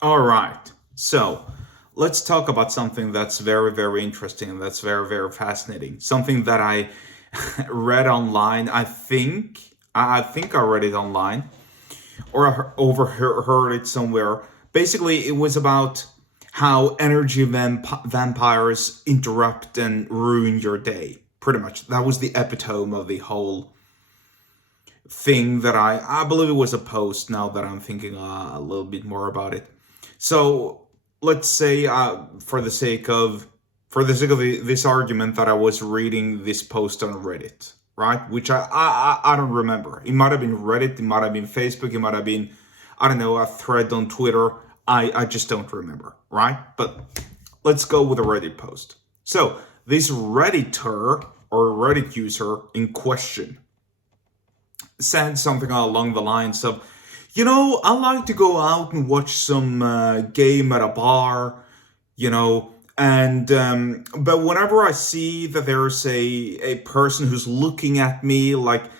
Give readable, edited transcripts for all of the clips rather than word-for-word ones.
All right. So let's talk about something that's very, very interesting and that's very, very fascinating. Something that I read online. I think I read it online or I overheard it somewhere. Basically, it was about how energy vampires interrupt and ruin your day. Pretty much, that was the epitome of the whole thing that I believe it was a post. Now that I'm thinking a little bit more about it, so let's say this argument that I was reading this post on Reddit, right? Which I don't remember. It might have been Reddit, it might have been Facebook, it might have been, I don't know, a thread on Twitter. I just don't remember, right? But let's go with a Reddit post. So this Redditor or Reddit user in question said something along the lines of, I like to go out and watch some game at a bar, and but whenever I see that there's a person who's looking at me like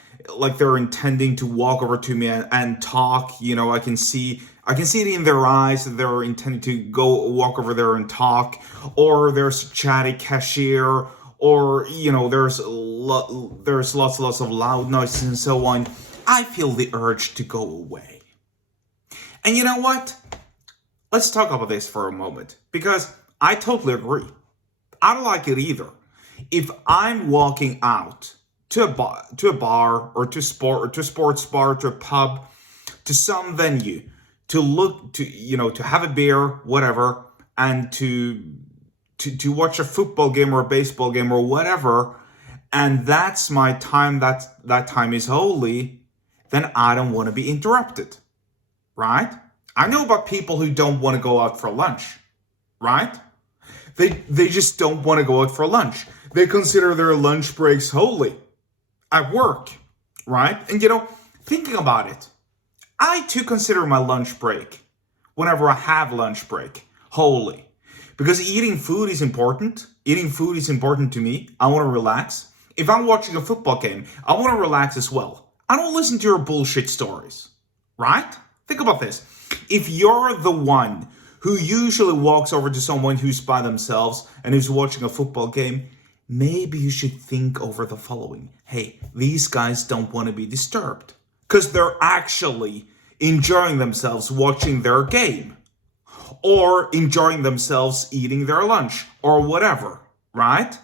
they're intending to walk over to me and talk, I can see it in their eyes that they're intending to go walk over there and talk, or there's a chatty cashier, or there's lots of loud noises and so on. I feel the urge to go away. And you know what? Let's talk about this for a moment because I totally agree. I don't like it either. If I'm walking out to a bar or to a sports bar, to a pub, to some venue, to have a beer, whatever, and to watch a football game or a baseball game or whatever, and that's my time, that time is holy, then I don't want to be interrupted, right? I know about people who don't want to go out for lunch, right? They just don't want to go out for lunch. They consider their lunch breaks holy at work, right? And thinking about it, I too consider my lunch break, whenever I have lunch break, holy. Because eating food is important. Eating food is important to me. I want to relax. If I'm watching a football game, I want to relax as well. I don't listen to your bullshit stories, right? Think about this. If you're the one who usually walks over to someone who's by themselves and who's watching a football game, maybe you should think over the following. Hey, these guys don't want to be disturbed because they're actually enjoying themselves watching their game or enjoying themselves eating their lunch or whatever, right?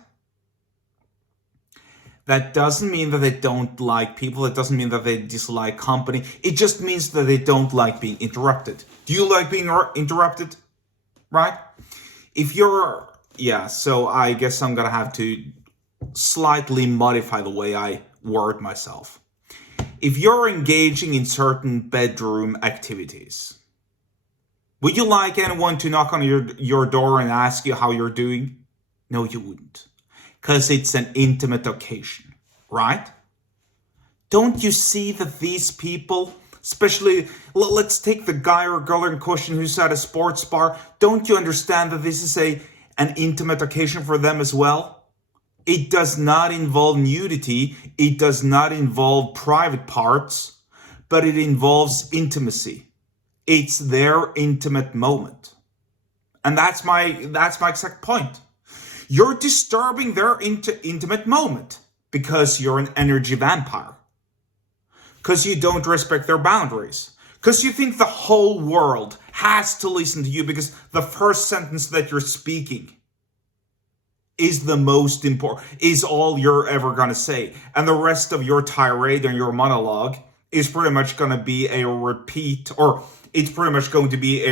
That doesn't mean that they don't like people. It doesn't mean that they dislike company. It just means that they don't like being interrupted. Do you like being interrupted? Right? So I guess I'm gonna have to slightly modify the way I word myself. If you're engaging in certain bedroom activities, would you like anyone to knock on your door and ask you how you're doing? No, you wouldn't. Because it's an intimate occasion, right? Don't you see that these people, especially, let's take the guy or girl in question who's at a sports bar, don't you understand that this is an intimate occasion for them as well? It does not involve nudity, it does not involve private parts, but it involves intimacy. It's their intimate moment. And that's my exact point. You're disturbing their intimate moment because you're an energy vampire. Because you don't respect their boundaries. Because you think the whole world has to listen to you because the first sentence that you're speaking is the most important, is all you're ever going to say. And the rest of your tirade and your monologue is pretty much going to be a repeat, or it's pretty much going to be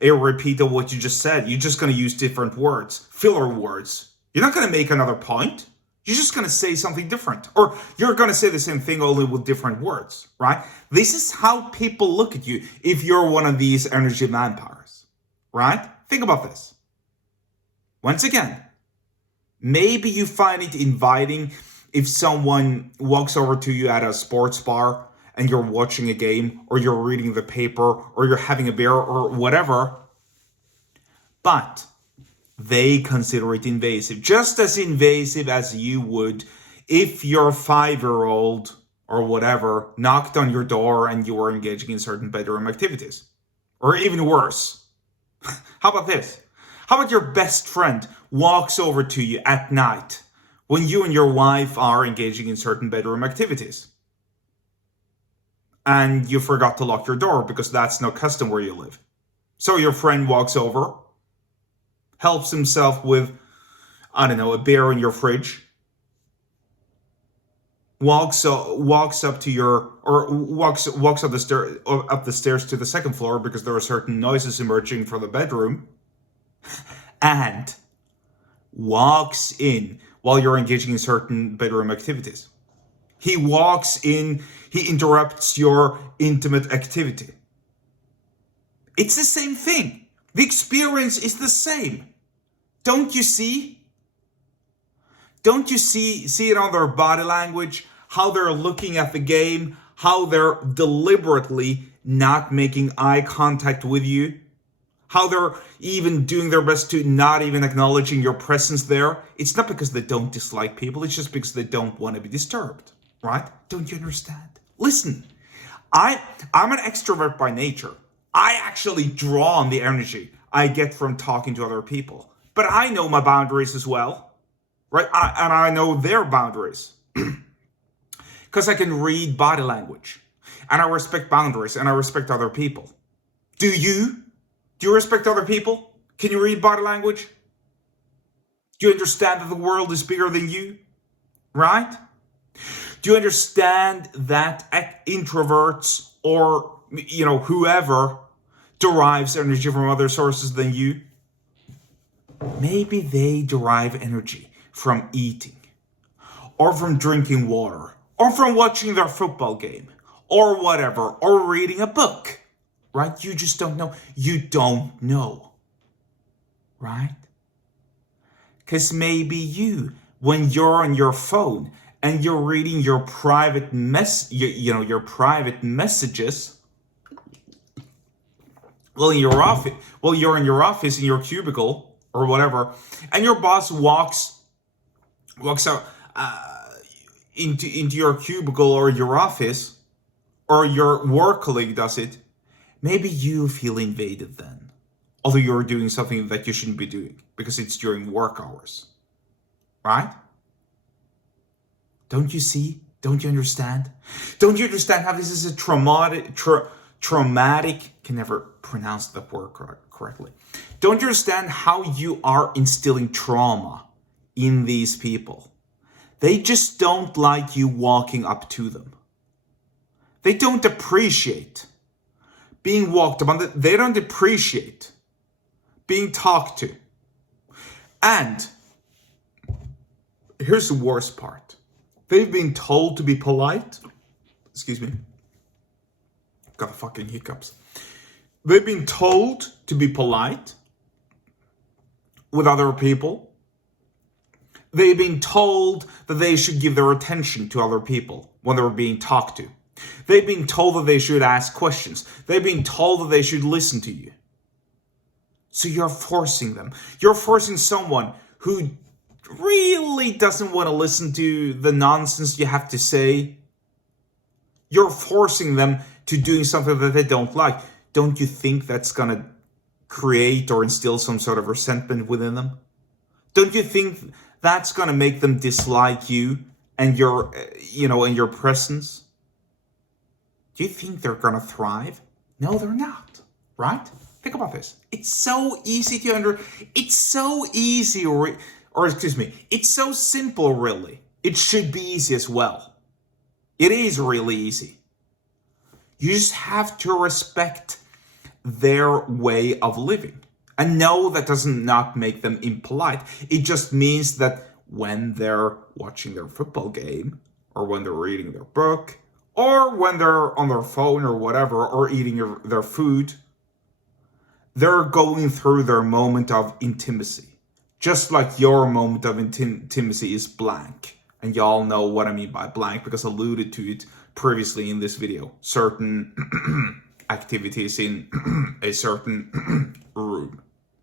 a repeat of what you just said. You're just going to use different words, filler words. You're not going to make another point. You're just going to say something different. Or you're going to say the same thing only with different words, right? This is how people look at you if you're one of these energy vampires, right? Think about this. Once again, maybe you find it inviting if someone walks over to you at a sports bar and you're watching a game, or you're reading the paper, or you're having a beer, or whatever. But they consider it invasive, just as invasive as you would if your 5-year-old or whatever knocked on your door and you were engaging in certain bedroom activities. Or even worse, How about this? How about your best friend walks over to you at night when you and your wife are engaging in certain bedroom activities? And you forgot to lock your door because that's no custom where you live. So your friend walks over, helps himself with, I don't know, a beer in your fridge, walks up to your, or walks up the stairs to the second floor because there are certain noises emerging from the bedroom, and walks in while you're engaging in certain bedroom activities. He walks in, he interrupts your intimate activity. It's the same thing. The experience is the same. Don't you see? Don't you see it on their body language, how they're looking at the game, how they're deliberately not making eye contact with you, how they're even doing their best to not even acknowledging your presence there? It's not because they don't dislike people, it's just because they don't want to be disturbed, right? Don't you understand? Listen, I'm an extrovert by nature. I actually draw on the energy I get from talking to other people. But I know my boundaries as well, right? And I know their boundaries. Because I can read body language. And I respect boundaries and I respect other people. Do you? Do you respect other people? Can you read body language? Do you understand that the world is bigger than you? Right? Do you understand that introverts or, whoever derives energy from other sources than you? Maybe they derive energy from eating, or from drinking water, or from watching their football game, or whatever, or reading a book, right? You just don't know. You don't know, right? Because maybe you, when you're on your phone and you're reading your private your private messages, you're in your office in your cubicle or whatever, and your boss walks out into your cubicle or your office, or your work colleague does it, maybe you feel invaded then, although you're doing something that you shouldn't be doing because it's during work hours, right? Don't you see? Don't you understand? Don't you understand how this is a traumatic, can never pronounce that word correctly. Don't you understand how you are instilling trauma in these people? They just don't like you walking up to them. They don't appreciate being walked upon. They don't appreciate being talked to. And here's the worst part. They've been told to be polite. Excuse me. Got the fucking hiccups. They've been told to be polite with other people. They've been told that they should give their attention to other people when they're being talked to. They've been told that they should ask questions. They've been told that they should listen to you. So you're forcing them. You're forcing someone who really doesn't want to listen to the nonsense you have to say. You're forcing them to doing something that they don't like. Don't you think that's going to create or instill some sort of resentment within them? Don't you think that's going to make them dislike you and your, and your presence? Do you think they're going to thrive? No, they're not, right? Think about this. It's so easy it's so easy, it's so simple, really. It should be easy as well. It is really easy. You just have to respect their way of living. And no, that does not make them impolite. It just means that when they're watching their football game, or when they're reading their book, or when they're on their phone or whatever, or eating their food, they're going through their moment of intimacy. Just like your moment of intimacy is blank. And y'all know what I mean by blank because I alluded to it previously in this video. Certain activities in a certain room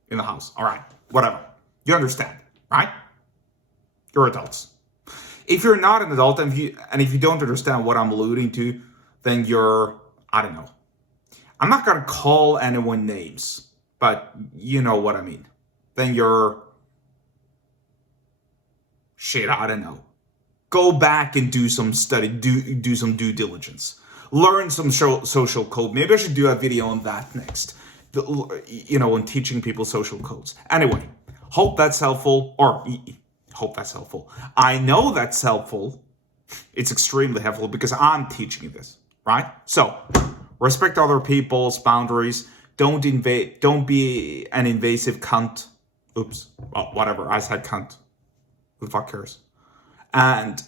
in the house. All right, whatever. You understand, right? You're adults. If you're not an adult and if you don't understand what I'm alluding to, then you're, I don't know. I'm not going to call anyone names but you know what I mean. Then you're shit, I don't know. Go back and do some study, do some due diligence. Learn some social code. Maybe I should do a video on that next. On teaching people social codes. Anyway, hope that's helpful, or hope that's helpful. I know that's helpful. It's extremely helpful because I'm teaching you this, right? So, respect other people's boundaries. Don't be an invasive cunt. Oops. Oh, whatever. I said cunt. Who the fuck cares? And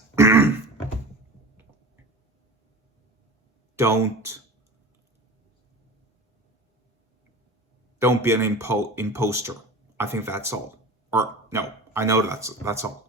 don't be an imposter. I think that's all. Or no, I know that's all.